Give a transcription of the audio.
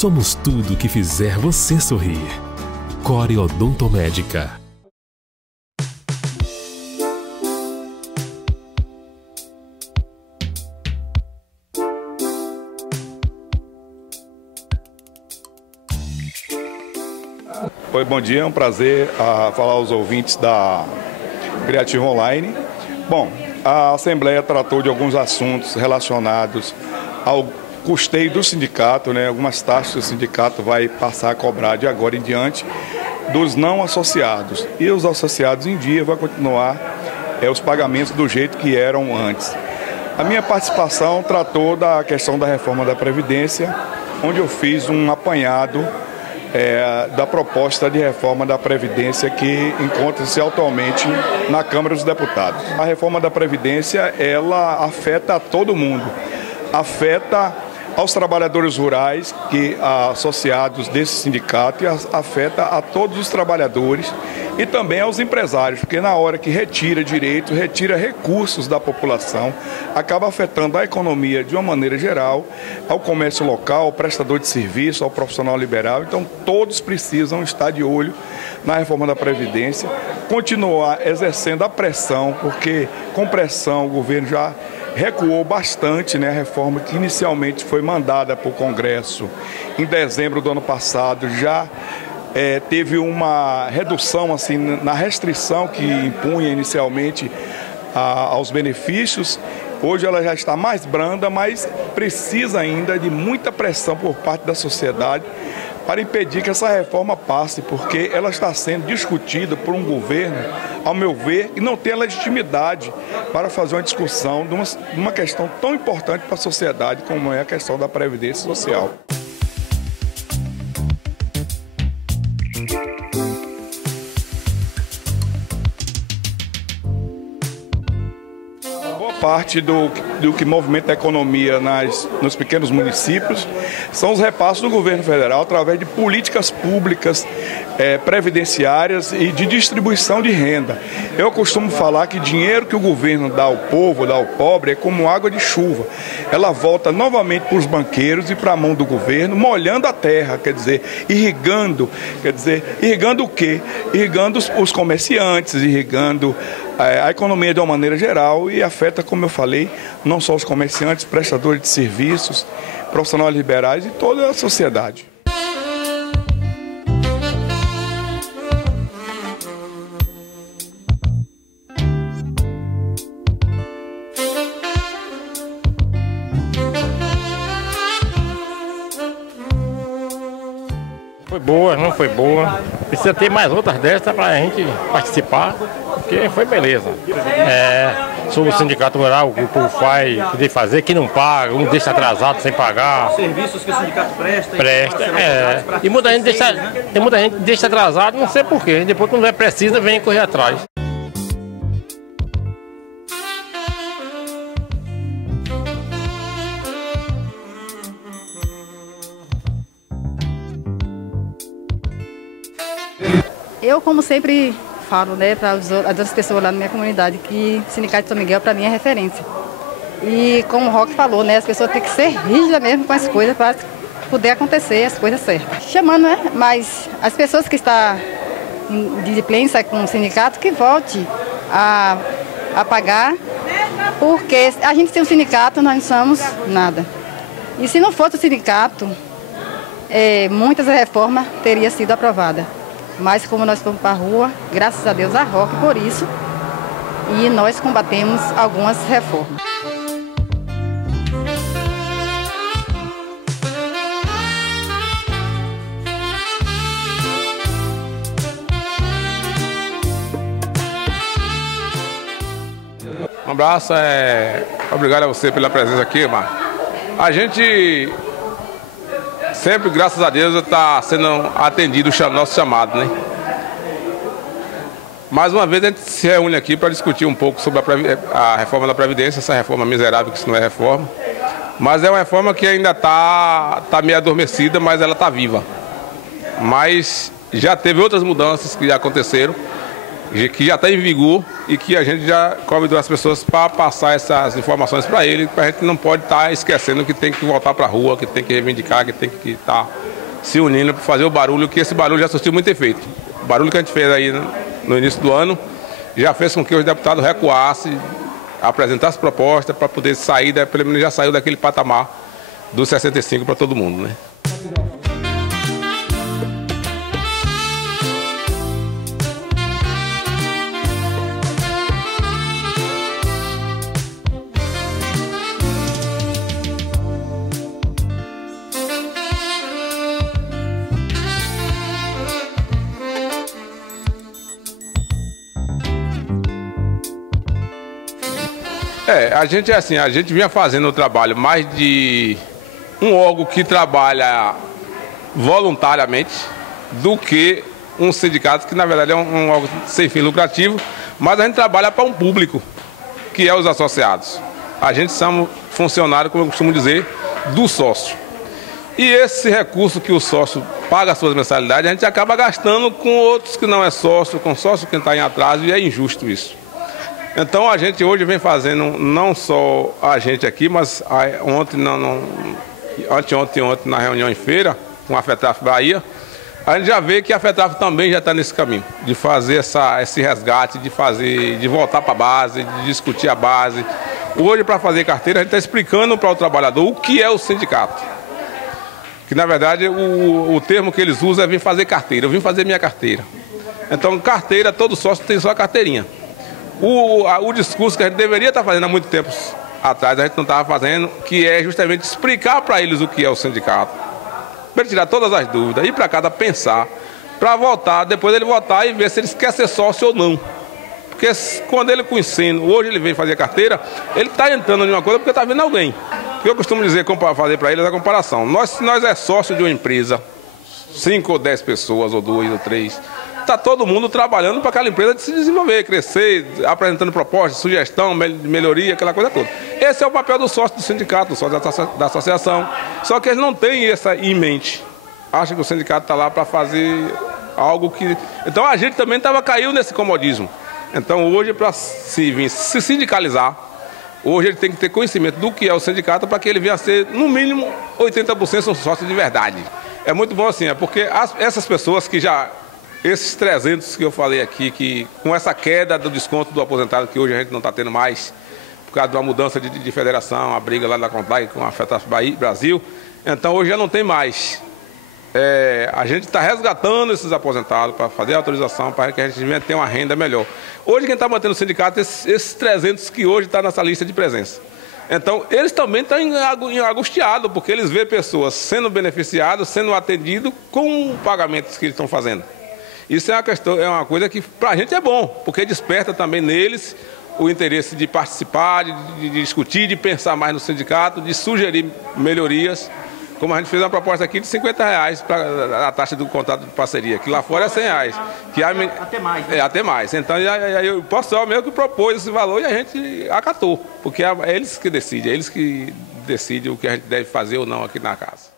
Somos tudo que fizer você sorrir. Core Odontomédica. Oi, bom dia, é um prazer falar aos ouvintes da Criativa Online. Bom, a Assembleia tratou de alguns assuntos relacionados ao custeio do sindicato, né? Algumas taxas que o sindicato vai passar a cobrar de agora em diante dos não associados. E os associados em dia vai continuar os pagamentos do jeito que eram antes. A minha participação tratou da questão da reforma da Previdência, onde eu fiz um apanhado da proposta de reforma da Previdência que encontra-se atualmente na Câmara dos Deputados. A reforma da Previdência, ela afeta a todo mundo, afeta aos trabalhadores rurais associados desse sindicato e afeta a todos os trabalhadores e também aos empresários, porque na hora que retira direitos, retira recursos da população, acaba afetando a economia de uma maneira geral, ao comércio local, ao prestador de serviço, ao profissional liberal. Então todos precisam estar de olho na reforma da Previdência, continuar exercendo a pressão, porque com pressão o governo já recuou bastante, né? A reforma que inicialmente foi mandada para o Congresso em dezembro do ano passado já teve uma redução assim, na restrição que impunha inicialmente aos benefícios. Hoje ela já está mais branda, mas precisa ainda de muita pressão por parte da sociedade para impedir que essa reforma passe, porque ela está sendo discutida por um governo, ao meu ver, que não tem a legitimidade para fazer uma discussão de uma questão tão importante para a sociedade como é a questão da Previdência Social. Parte do que movimenta a economia nos pequenos municípios são os repassos do governo federal através de políticas públicas previdenciárias e de distribuição de renda. Eu costumo falar que dinheiro que o governo dá ao povo, dá ao pobre, é como água de chuva. Ela volta novamente para os banqueiros e para a mão do governo, molhando a terra, irrigando o quê? Irrigando os comerciantes, irrigando a economia de uma maneira geral e afeta, como eu falei, não só os comerciantes, prestadores de serviços, profissionais liberais e toda a sociedade. Foi boa, não foi boa. Precisa ter mais outras dessas para a gente participar, porque foi beleza. Sobre o sindicato rural, o que o povo faz, poder fazer, que não paga, um deixa atrasado sem pagar. Os serviços que o sindicato presta. E muita gente deixa, tem muita gente que deixa atrasado, não sei porquê. Depois, quando é preciso, vem correr atrás. Eu, como sempre falo, né, para as outras pessoas lá na minha comunidade, que o Sindicato de São Miguel, para mim, é referência. E como o Roque falou, né, as pessoas têm que ser rígidas mesmo com as coisas para poder acontecer as coisas certas. Chamando, né, mas as pessoas que estão em displicência com o sindicato, que volte a pagar, porque a gente sem o sindicato, nós não somos nada. E se não fosse o sindicato, muitas reformas teriam sido aprovadas. Mas como nós fomos para a rua, graças a Deus a Roque por isso, e nós combatemos algumas reformas. Um abraço, obrigado a você pela presença aqui, Marcos. A gente sempre, graças a Deus, está sendo atendido o nosso chamado, né? Mais uma vez a gente se reúne aqui para discutir um pouco sobre a reforma da Previdência, essa reforma miserável, que isso não é reforma. Mas é uma reforma que ainda está meio adormecida, mas ela está viva. Mas já teve outras mudanças que já aconteceram, que já está em vigor e que a gente já convidou as pessoas para passar essas informações para ele, porque a gente não pode estar esquecendo que tem que voltar para a rua, que tem que reivindicar, que tem que estar se unindo para fazer o barulho, que esse barulho já surtiu muito efeito. O barulho que a gente fez aí no início do ano já fez com que os deputados recuassem, apresentassem propostas para poder sair, pelo menos já saiu daquele patamar dos 65 para todo mundo, né? A gente vinha fazendo o trabalho mais de um órgão que trabalha voluntariamente do que um sindicato que, na verdade, é um órgão sem fim lucrativo, mas a gente trabalha para um público, que é os associados. A gente somos funcionário, como eu costumo dizer, do sócio. E esse recurso que o sócio paga as suas mensalidades, a gente acaba gastando com outros que não é sócio, com sócio que está em atraso, e é injusto isso. Então a gente hoje vem fazendo, não só a gente aqui, mas anteontem na reunião em feira, com a FETRAF Bahia, a gente já vê que a FETRAF também já está nesse caminho, de fazer esse resgate, de voltar para a base, de discutir a base. Hoje, para fazer carteira, a gente está explicando para o trabalhador o que é o sindicato. Que, na verdade, o termo que eles usam é vir fazer carteira. Eu vim fazer minha carteira. Então, carteira, todo sócio tem sua carteirinha. O discurso que a gente deveria estar fazendo há muito tempo atrás, a gente não estava fazendo, que é justamente explicar para eles o que é o sindicato, para ele tirar todas as dúvidas, ir para casa pensar, para votar, depois ele votar e ver se eles querem ser sócio ou não. Porque quando ele com o ensino, hoje ele vem fazer carteira, ele está entrando em uma coisa porque está vendo alguém. O que eu costumo dizer, fazer para eles é a comparação. Se nós é sócio de uma empresa, 5 ou 10 pessoas, ou 2 ou 3, está todo mundo trabalhando para aquela empresa de se desenvolver, crescer, apresentando propostas, sugestão, melhoria, aquela coisa toda. Esse é o papel do sócio do sindicato, do sócio da associação. Só que eles não têm isso em mente. Acham que o sindicato está lá para fazer algo que... Então a gente também caiu nesse comodismo. Então hoje, para se sindicalizar, hoje ele tem que ter conhecimento do que é o sindicato para que ele venha a ser, no mínimo, 80% um sócio de verdade. É muito bom assim, porque essas pessoas que já... Esses 300 que eu falei aqui, que com essa queda do desconto do aposentado, que hoje a gente não está tendo mais, por causa de uma mudança de federação, a briga lá da Contag com a FETRAF Brasil, então hoje já não tem mais. A gente está resgatando esses aposentados para fazer a autorização, para que a gente venha ter uma renda melhor. Hoje quem está mantendo o sindicato é esses 300 que hoje estão nessa lista de presença. Então, eles também estão angustiados, porque eles vêem pessoas sendo beneficiadas, sendo atendidos com pagamentos que eles estão fazendo. Isso é uma coisa que para a gente é bom, porque desperta também neles o interesse de participar, de discutir, de pensar mais no sindicato, de sugerir melhorias. Como a gente fez uma proposta aqui de R$50 para a taxa do contrato de parceria, que lá fora é R$100. Até mais. Né? Até mais. Então, o pessoal mesmo que propôs esse valor e a gente acatou, porque é eles que decidem, o que a gente deve fazer ou não aqui na casa.